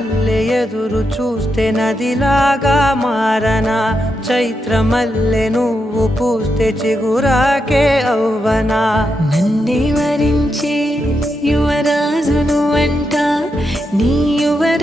మల్లె ఎదురు చూస్తే నదిలాగా మారనా చైత్ర మల్లె నువ్వు పూస్తే చిగురాకే అవ్వనా నన్నే వరించే యువరాజును అంట నీ యువరా